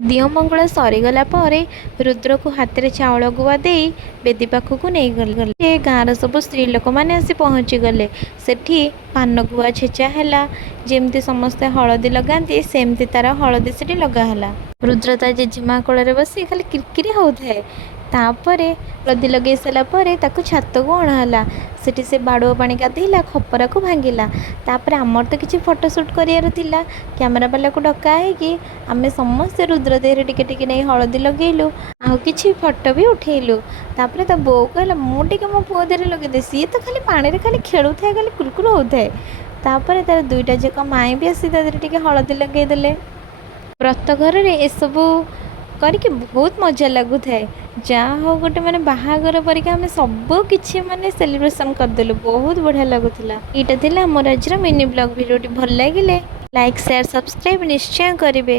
ଦିଅ ମଙ୍ଗଳ ସରିଗଲା ପରେ ରୁଦ୍ରକୁ ହାତରେ ଚାଉଳ ଗୁଆ ଦେଇ ବେଦୀ ପାଖକୁ ନେଇଗଲେ। ସେ ଗାଁର ସବୁ ସ୍ତ୍ରୀ ଲୋକମାନେ ଆସି ପହଞ୍ଚିଗଲେ। ସେଠି ପାନ ଗୁଆ ଛେଚା ହେଲା। ଯେମିତି ସମସ୍ତେ ହଳଦୀ ଲଗାନ୍ତି ସେମିତି ତାର ହଳଦୀ ସେଠି ଲଗା ହେଲା। ରୁଦ୍ର ତା ଜେଜେମା କୋଳରେ ବସି ଖାଲି କିରିକିରି ହେଉଥାଏ। ତାପରେ ହଳଦୀ ଲଗାଇ ସାରିଲା ପରେ ତାକୁ ଛାତକୁ ଅଣାହେଲା। ସେଠି ସେ ବାଡ଼ୁଅ ପାଣି ଗାଧେଇଲା, ଖପରାକୁ ଭାଙ୍ଗିଲା। ତାପରେ ଆମର ତ କିଛି ଫଟୋ ସୁଟ୍ କରିବାର ଥିଲା। କ୍ୟାମେରା ବାଲାକୁ ଡକା ହେଇକି ଆମେ ସମସ୍ତେ ରୁଦ୍ର ଦେହରେ ଟିକେ ଟିକେ ନେଇ ହଳଦୀ ଲଗେଇଲୁ, ଆଉ କିଛି ଫଟୋ ବି ଉଠେଇଲୁ। ତାପରେ ତା ବୋଉ କହିଲା ମୁଁ ଟିକେ ମୋ ପୁଅ ଦେହରେ ଲଗେଇଦେ, ସିଏ ତ ଖାଲି ପାଣିରେ ଖାଲି ଖେଳୁଥାଏ, ଖାଲି କୁରୁକୁରୁ ହେଉଥାଏ। ତାପରେ ତାର ଦୁଇଟା ଯାକ ମାଇଁ ବି ଆସି ତା ଦେହରେ ଟିକେ ହଳଦୀ ଲଗେଇଦେଲେ। ବ୍ରତ ଘରରେ ଏସବୁ କରିକି ବହୁତ ମଜା ଲାଗୁଥାଏ। ଯାହା ହଉ ଗୋଟେ ମାନେ ବାହାଘର ପରିକା ଆମେ ସବୁ କିଛି ମାନେ ସେଲିବ୍ରେସନ୍ କରିଦେଲୁ। ବହୁତ ବଢ଼ିଆ ଲାଗୁଥିଲା। ଏଇଟା ଥିଲା ଆମର ଆଜିର ମିନି ବ୍ଲଗ୍। ଭିଡ଼ିଓଟି ଭଲ ଲାଗିଲେ ଲାଇକ୍, ସେୟାର, ସବସ୍କ୍ରାଇବ୍ ନିଶ୍ଚୟ କରିବେ।